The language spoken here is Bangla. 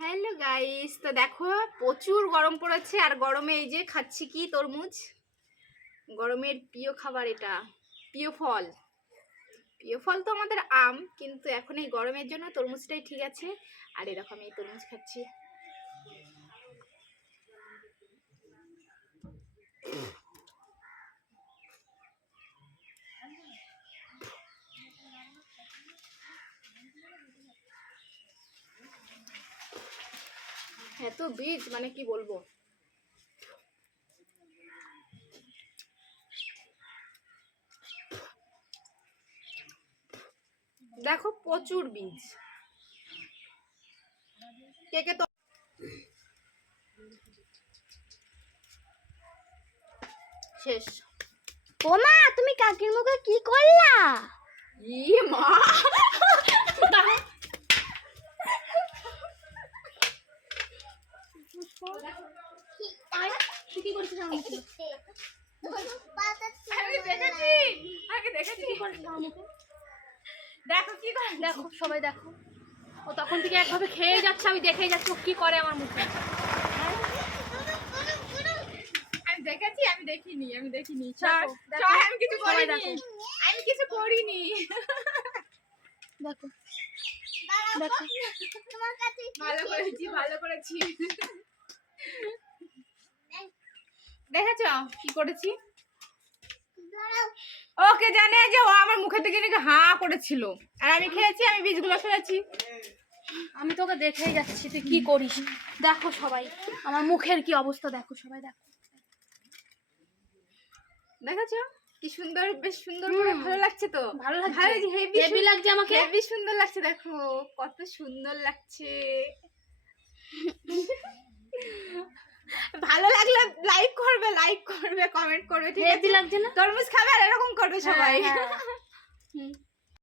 হ্যালো গাইস তো দেখো, প্রচুর গরম পড়েছে আর গরমে এই যে খাচ্ছি কি তরমুজ? গরমের প্রিয় খাবার এটা। প্রিয় ফল। প্রিয় ফল তো আমাদের আম, কিন্তু এখন এই গরমের জন্য তরমুজটাই ঠিক আছে। আর এরকম এই তরমুজ খাচ্ছি। এত বীজ মানে কি বলব? দেখো প্রচুর বীজ। কে কে তো শেষ। ওমা তুমি কাকির মুখে কি করলা? ই মা! কি করছিস দেখো কি করে দেখো সবাই দেখো ও তখন থেকে একভাবে খেয়ে যাচ্ছে আমি দেখেই যাচ্ছি ও কি করে আমার মুখে আমি দেখেছি আমি দেখিনি আমি দেখিনি দেখো, দেখো, আমি কিছু করিনি। আমি কিছু করিনি দেখো দেখেছ কি করেছি? ওকে জানে যে ও আমার মুখের দিকে নাকি হাঁ করেছিল। আর আমি খেয়েছি, আমি বীজগুলো ফেলেছি। আমি তোকে দেখেই যাচ্ছি, তুই কি করিস? দেখো সবাই, আমার মুখের কি অবস্থা দেখো সবাই, দেখো। দেখেছ? কি সুন্দর বেশ সুন্দর করে ভালো লাগছে তো? ভালো লাগছে। হেভি হেভি লাগছে আমাকে? হেভি সুন্দর লাগছে দেখো কত সুন্দর লাগছে। ভালো লাগলে লাইক করবে লাইক করবে কমেন্ট করবে ঠিক আছে? লাগছে না? তরমুজ খাবে আর এরকম করবে সবাই। হ্যাঁ, হ্যাঁ। হুম।